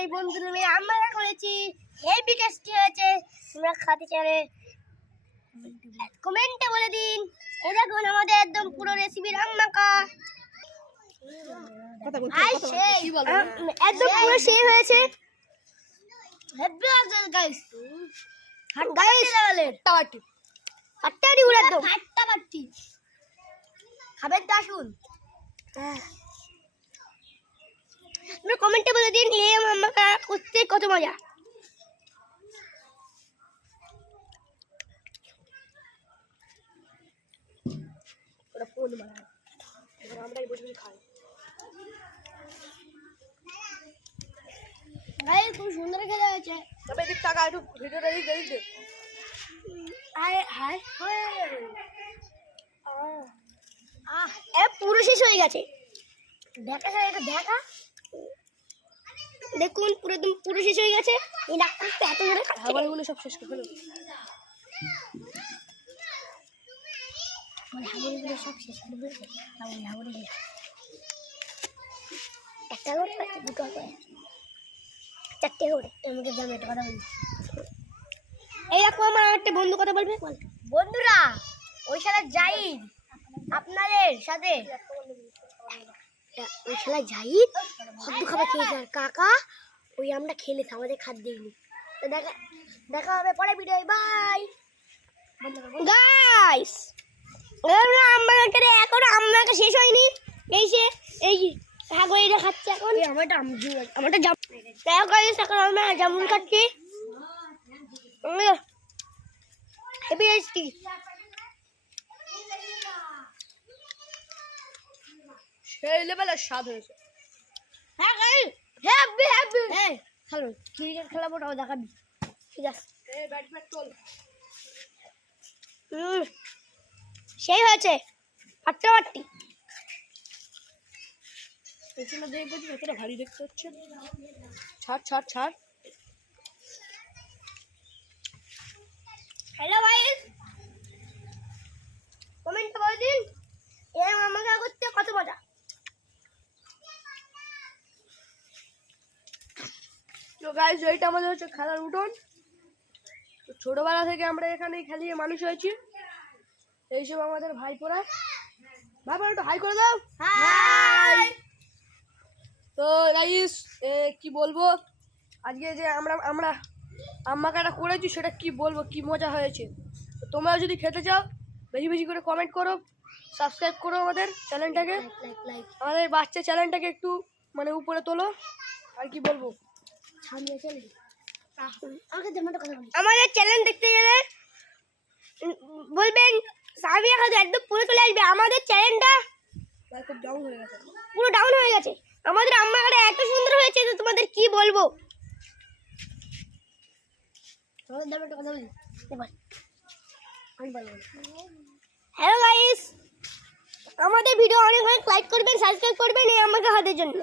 এই বন্ধুরা মিলে আমরা করেছি। এই টেস্টি হয়েছে? তোমরা খাতে চাইলে কমেন্টে বলে দিন। এই দেখুন আমাদের একদম পুরো রেসিপি রান্নাকা। একদম পুরো সেই। হয়েছে। হেভি আছে গাইস গাইস হাট্টা খাবেন তো আসুন। আপনি কমেন্টে বলে দিন এ মাম্মাকা করতে কত মজা। ওরা ফোন মারা আমরাই বসে বসে খাই। ভাই খুব সুন্দর খেলা হয়েছে। তবে এদিক টাকা একটু ভিডিওটা দে হায় আহ এ পুরো শেষ হয়ে গেছে। দেখা এটা দেখা। দেখুন পুরো একদম পুরো শেষ হয়ে গেছে। এই ডাক্তার তো এত খাচ্ছে খাবারগুলো সব শেষ করে ফেলো। সব শেষ করে হাবুড়ি একটা করে দুটো করে। চারটে করে। আমাকে দাম একটা কথা এই দেখো আমার একটা বন্ধু কথা বলবে। বল। বন্ধুরা ওই জাহিদ আপনাদের সাথে ওই শালা জাহিদ হদ্দু খাবার খেয়েছে। আর কাকা ওই আমরা খেলেছি আমাদের খাদ্য দেখা দেখা হবে পরে ভিডিও বাই। গাইস আমরা এখন শেষ হয়নি। এই সে এই হাগো এটা খাচ্ছে এখন। আমারটা আমারটা জাম দেখো গাইস এখন আমরা জামুন খাচ্ছি। হেভি টেস্টি সেই লেভেলের স্বাদ হয়েছে। হ্যাঁ গাইস হ্যাপি হ্যাপি হ্যাঁ হ্যালো ক্রিকেট খেলাবো ওটাও দেখাবি। ঠিক আছে। এই ব্যাটম্যান চল। সেই হয়েছে ফাটাফাটি পেছনে দেখবে ভারী দেখতে হচ্ছে। ছাড় ছাড় ছাড় হ্যালো গাইস কমেন্ট করে দিন এর আমাকে করতে কত মজা তো গাইজ এইটা আমাদের হচ্ছে খেলার উঠোন। তো ছোটবেলা থেকে আমরা এখানেই খেলিয়ে মানুষ হয়েছি। এইসব আমাদের ভাইপোরা। ভাইপোরা একটু হাই করে দাও। হাই তো গাইস কি বলব? আজকে যে আমরা আমরা আম্মা কাটা করেছি সেটা কি বলব? কি মজা হয়েছে। তোমরা যদি খেতে চাও বেশি বেশি করে কমেন্ট করো সাবস্ক্রাইব করো আমাদের চ্যানেলটাকে আমাদের বাচ্চা চ্যানেলটাকে একটু মানে উপরে তোলো। আর কি বলব? আমাদের চ্যানেল দেখতে গেলে বলবেন সাবিয়া খাদু একদম পুরো চলে আসবে। আমাদের চ্যানেলটা পুরো ডাউন হয়ে গেছে। আমাদের আম্মাটা এত সুন্দর হয়েছে যে তোমাদের কি বলব? হ্যালো গাইস আমাদের ভিডিও অনেক অনেক লাইক করবেন সাবস্ক্রাইব করবেন এই আমাকে হাতের জন্য।